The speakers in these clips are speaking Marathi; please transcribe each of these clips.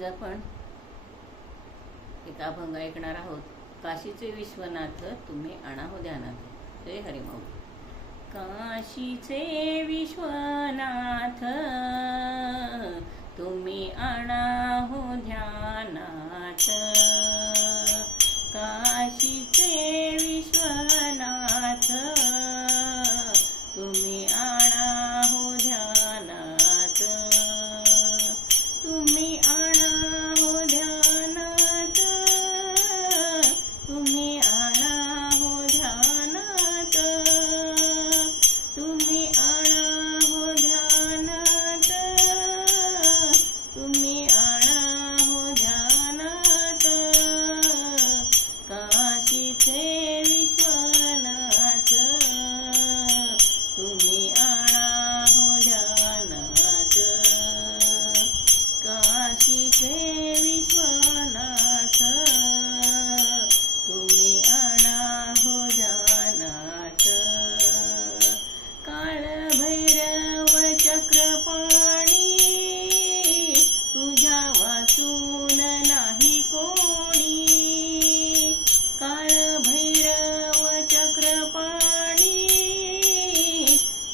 आज आपण एक अभंग ऐकणार आहोत. काशीचे विश्वनाथ तुम्ही आणा हो ध्यानात. जय हरिमाऊली. काशीचे विश्वनाथ तुम्ही आणा हो ध्यानात. काशीचे विश्वनाथ तुम्ही आणा हो ध्यानात. तुम्ही आणा हो ध्यानात. तुम्ही आणा हो ध्यानात. तुम्ही आणा हो ध्यानात. तुम्ही आणा हो ध्यानात. काशीचे विश्वनाथ तुम्ही आणा हो ध्यानात. काशीचे विश्वनाथ तुम्ही आणा हो ध्यानात. काळभैरव चक्रपाणी तुझ्या वाचून नाही कोणी. काळभैरव चक्रपाणी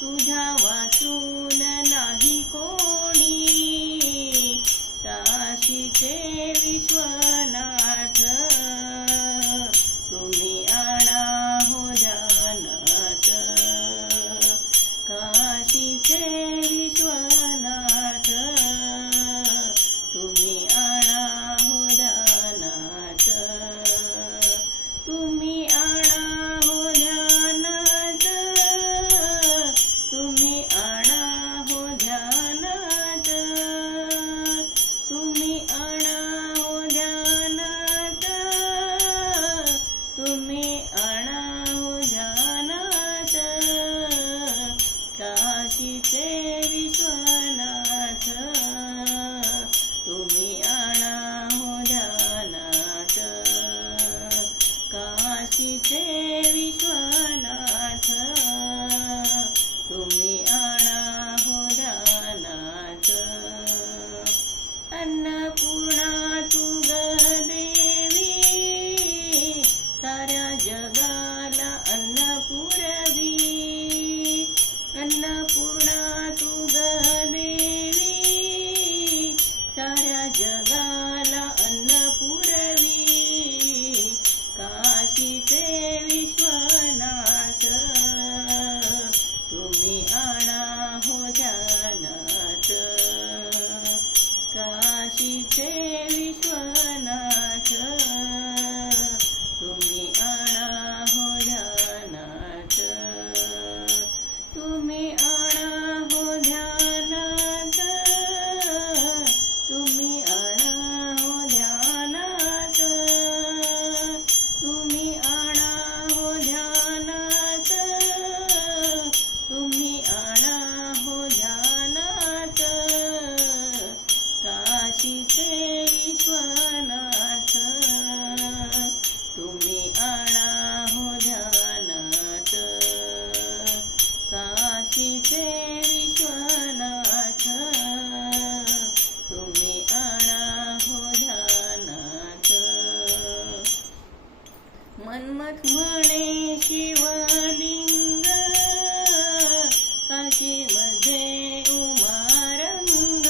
तुझ्या वाचून नाही कोणी. काशीचे विश्वनाथ तुम्ही आणा हो ध्यानात. काशीचे विश्वनाथ तुम्ही आणा हो ध्यानात. तुम्ही आणा हो ध्यानात. तुम्ही आणा हो ध्यानात. तुम्ही आणा हो ध्यानात. तुम्ही आणा हो ध्यानात. काशीचे विश्वनाथ तुम्ही आणा हो ध्यानात. काशीचे विश्वनाथ तुम्ही आणा हो ध्यानात. अन्नपूर्णा तू ग देवी साऱ्या जगाला अन्न पुरवी. अन्नपूर्णा तू ग देवी साऱ्या जगाला अन्न पुरवी. काशीचे विश्वनाथ तुम्ही आणा हो ध्यानात. काशीचे विश्वनाथ तुम्ही आणा हो ध्यानात. तुम्ही आणा हो ध्यानात. तुम्ही आणा हो ध्यानात. तुम्ही आणा हो ध्यानात. तुम्ही आणा हो ध्यानात. काशीचे विश्वनाथ तुम्ही आणा हो ध्यानात. काशीचे विश्वनाथ तुम्ही आणा हो ध्यानात. मन्मथ म्हणे शिवलिंग काशीमध्ये उमारंग.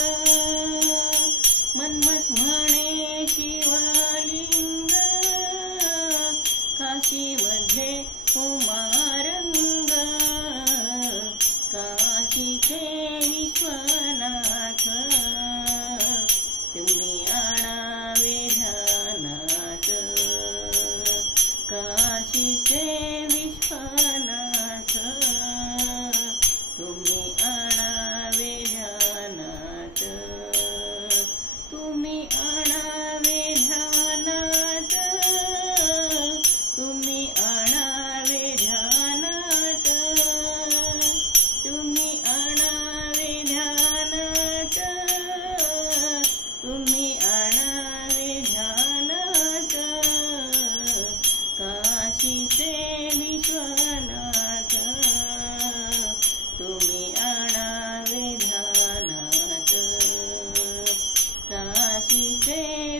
मन्मथ म्हणे शिवलिंग काशीमध्ये उमारंग. काशीचे विश्वनाथ तुम्ही आणावे ध्यानात. काशीचे विश्वनाथ तुम्ही आणावे ध्यानात. तुम्ही आणावे ध्यानात. तुम्ही आणावे ध्यानात. तुम्ही आणावे ध्यानात. तुझे